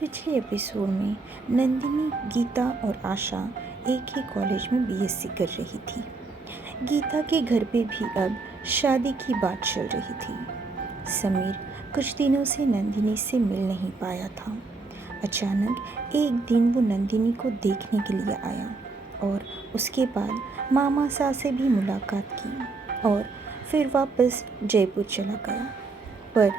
पिछले एपिसोड में नंदिनी, गीता और आशा एक ही कॉलेज में बीएससी कर रही थी। गीता के घर पे भी अब शादी की बात चल रही थी। समीर कुछ दिनों से नंदिनी से मिल नहीं पाया था। अचानक एक दिन वो नंदिनी को देखने के लिए आया और उसके बाद मामा सा से भी मुलाकात की और फिर वापस जयपुर चला गया। पर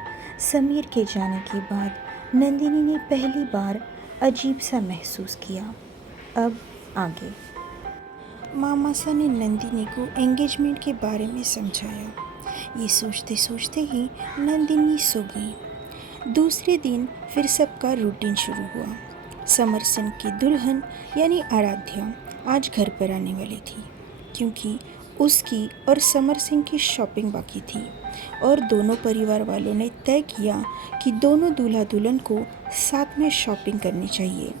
समीर के जाने के बाद नंदिनी ने पहली बार अजीब सा महसूस किया। अब आगे मामासा ने नंदिनी को एंगेजमेंट के बारे में समझाया। ये सोचते सोचते ही नंदिनी सो गई। दूसरे दिन फिर सबका रूटीन शुरू हुआ। समर सिंह की दुल्हन यानी आराध्या आज घर पर आने वाली थी, क्योंकि उसकी और समर सिंह की शॉपिंग बाकी थी और दोनों परिवार वालों ने तय किया कि दोनों दूल्हा दुल्हन को साथ में शॉपिंग करनी चाहिए,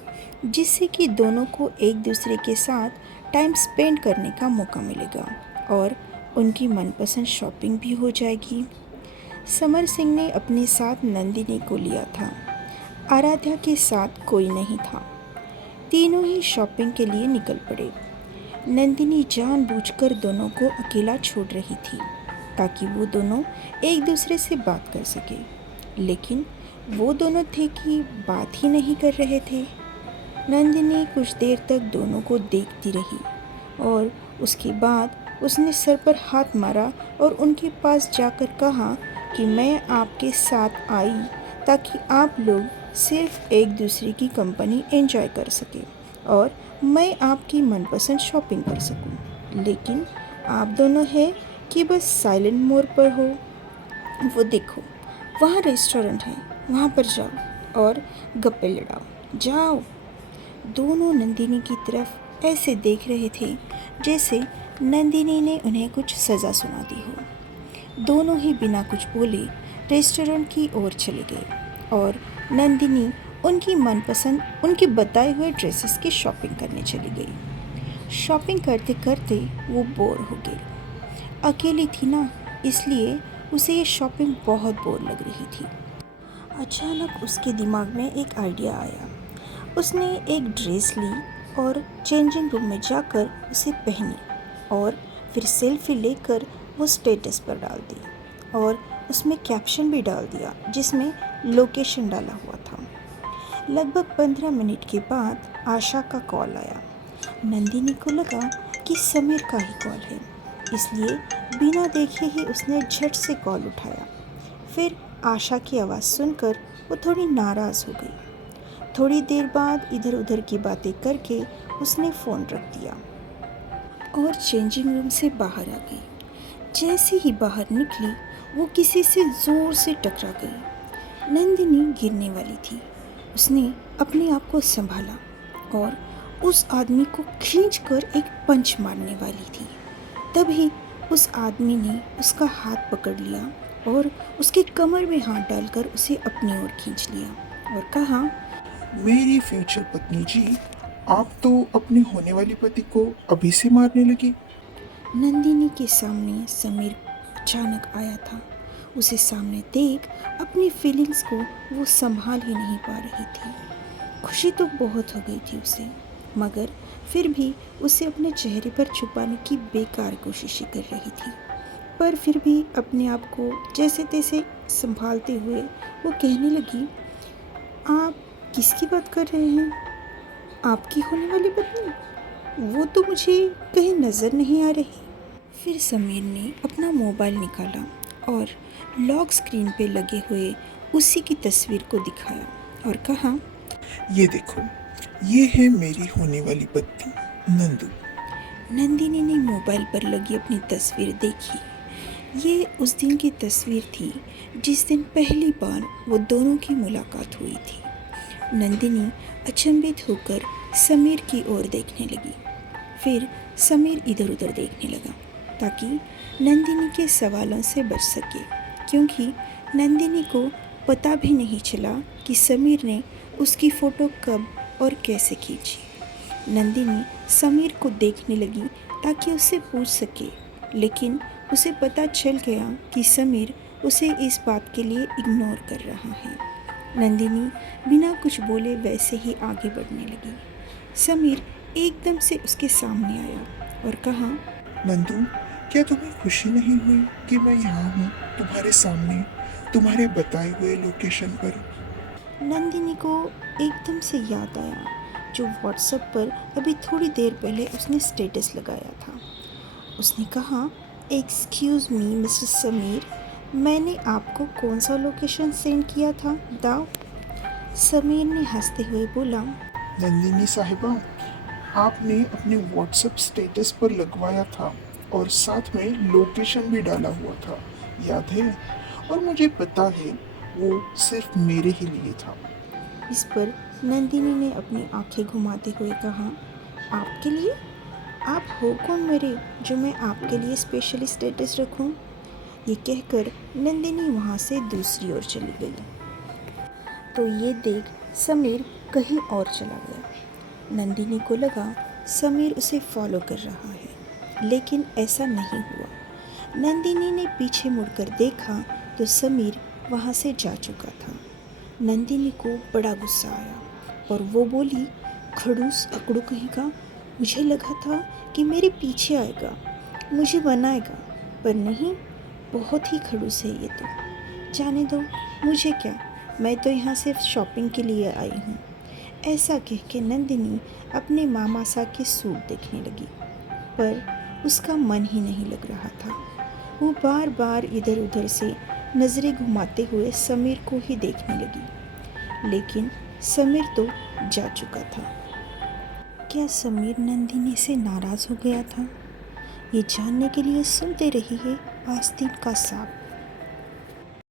जिससे कि दोनों को एक दूसरे के साथ टाइम स्पेंड करने का मौका मिलेगा और उनकी मनपसंद शॉपिंग भी हो जाएगी। समर सिंह ने अपने साथ नंदिनी को लिया था। आराध्या के साथ कोई नहीं था। तीनों ही शॉपिंग के लिए निकल पड़े। नंदिनी जानबूझकर दोनों को अकेला छोड़ रही थी ताकि वो दोनों एक दूसरे से बात कर सके, लेकिन वो दोनों थे कि बात ही नहीं कर रहे थे। नंदिनी कुछ देर तक दोनों को देखती रही और उसके बाद उसने सर पर हाथ मारा और उनके पास जाकर कहा कि मैं आपके साथ आई ताकि आप लोग सिर्फ एक दूसरे की कंपनी एंजॉय कर सके और मैं आपकी मनपसंद शॉपिंग कर सकूं। लेकिन आप दोनों हैं कि बस साइलेंट मोड पर हो। वो देखो, वहाँ रेस्टोरेंट है, वहाँ पर जाओ और गप्पे लड़ाओ, जाओ। दोनों नंदिनी की तरफ ऐसे देख रहे थे जैसे नंदिनी ने उन्हें कुछ सज़ा सुना दी हो। दोनों ही बिना कुछ बोले रेस्टोरेंट की ओर चले गए और नंदिनी उनकी मनपसंद उनके बताए हुए ड्रेसेस की शॉपिंग करने चली गई। शॉपिंग करते करते वो बोर हो गई। अकेली थी ना, इसलिए उसे ये शॉपिंग बहुत बोर लग रही थी। अचानक उसके दिमाग में एक आइडिया आया। उसने एक ड्रेस ली और चेंजिंग रूम में जाकर उसे पहनी और फिर सेल्फी लेकर वो स्टेटस पर डाल दी और उसमें कैप्शन भी डाल दिया जिसमें लोकेशन डाला हुआ था। लगभग 15 मिनट के बाद आशा का कॉल आया। नंदिनी को लगा कि समीर का ही कॉल है, इसलिए बिना देखे ही उसने झट से कॉल उठाया। फिर आशा की आवाज़ सुनकर वो थोड़ी नाराज़ हो गई। थोड़ी देर बाद इधर उधर की बातें करके उसने फ़ोन रख दिया और चेंजिंग रूम से बाहर आ गई। जैसे ही बाहर निकली वो किसी से ज़ोर से टकरा गई। नंदिनी गिरने वाली थी। उसने अपने आप को संभाला और उस आदमी को खींचकर एक पंच मारने वाली थी। तभी उस आदमी ने उसका हाथ पकड़ लिया और उसके कमर में हाथ डालकर उसे अपनी ओर खींच लिया और कहा, मेरी फ्यूचर पत्नी जी, आप तो अपने होने वाली पति को अभी से मारने लगी। नंदिनी के सामने समीर अचानक आया था। उसे सामने देख अपनी फीलिंग्स को वो संभाल ही नहीं पा रही थी। खुशी तो बहुत हो गई थी उसे, मगर फिर भी उसे अपने चेहरे पर छुपाने की बेकार कोशिशें कर रही थी। पर फिर भी अपने आप को जैसे तैसे संभालते हुए वो कहने लगी, आप किसकी बात कर रहे हैं? आपकी होने वाली पत्नी? वो तो मुझे कहीं नज़र नहीं आ रही। फिर समीर ने अपना मोबाइल निकाला और लॉक स्क्रीन पे लगे हुए उसी की तस्वीर को दिखाया और कहा, ये देखो, ये है मेरी होने वाली पत्नी नंदू। नंदिनी ने मोबाइल पर लगी अपनी तस्वीर देखी। ये उस दिन की तस्वीर थी जिस दिन पहली बार वो दोनों की मुलाकात हुई थी। नंदिनी अचंभित होकर समीर की ओर देखने लगी। फिर समीर इधर उधर देखने लगा ताकि नंदिनी के सवालों से बच सके, क्योंकि नंदिनी को पता भी नहीं चला कि समीर ने उसकी फ़ोटो कब और कैसे खींची। नंदिनी समीर को देखने लगी ताकि उससे पूछ सके, लेकिन उसे पता चल गया कि समीर उसे इस बात के लिए इग्नोर कर रहा है नंदिनी बिना कुछ बोले वैसे ही आगे बढ़ने लगी। समीर एकदम से उसके सामने आया और कहा, नंदू, क्या तुम्हें खुशी नहीं हुई कि मैं यहाँ हूँ, तुम्हारे सामने, तुम्हारे बताए हुए लोकेशन पर? नंदिनी को एकदम से याद आया जो व्हाट्सएप पर अभी थोड़ी देर पहले उसने स्टेटस लगाया था। उसने कहा, एक्सक्यूज़ मी मिस्टर समीर, मैंने आपको कौन सा लोकेशन सेंड किया था बताओ। समीर ने हंसते हुए बोला, नंदिनी साहिबा, आपने अपने व्हाट्सएप स्टेटस पर लगवाया था और साथ में लोकेशन भी डाला हुआ था, याद है? और मुझे पता है वो सिर्फ मेरे ही लिए था। इस पर नंदिनी ने अपनी आंखें घुमाते हुए कहा, आपके लिए? आप हो कौन मेरे जो मैं आपके लिए स्पेशली स्टेटस रखूं? ये कहकर नंदिनी वहाँ से दूसरी ओर चली गई। तो ये देख समीर कहीं और चला गया। नंदिनी को लगा समीर उसे फॉलो कर रहा है, लेकिन ऐसा नहीं हुआ। नंदिनी ने पीछे मुड़कर देखा तो समीर वहाँ से जा चुका था। नंदिनी को बड़ा गुस्सा आया और वो बोली, खड़ूस अकड़ू कहीं का, मुझे लगा था कि मेरे पीछे आएगा, मुझे बनाएगा, पर नहीं, बहुत ही खड़ूस है ये तो। जाने दो, मुझे क्या, मैं तो यहाँ सिर्फ शॉपिंग के लिए आई हूँ। ऐसा कह के नंदिनी अपने मामा सा के सूट देखने लगी, पर उसका मन ही नहीं लग रहा था। वो बार बार इधर उधर से नज़रें घुमाते हुए समीर को ही देखने लगी, लेकिन समीर तो जा चुका था। क्या समीर नंदिनी से नाराज़ हो गया था? ये जानने के लिए सुनते रहिए आस्तीन का सांप।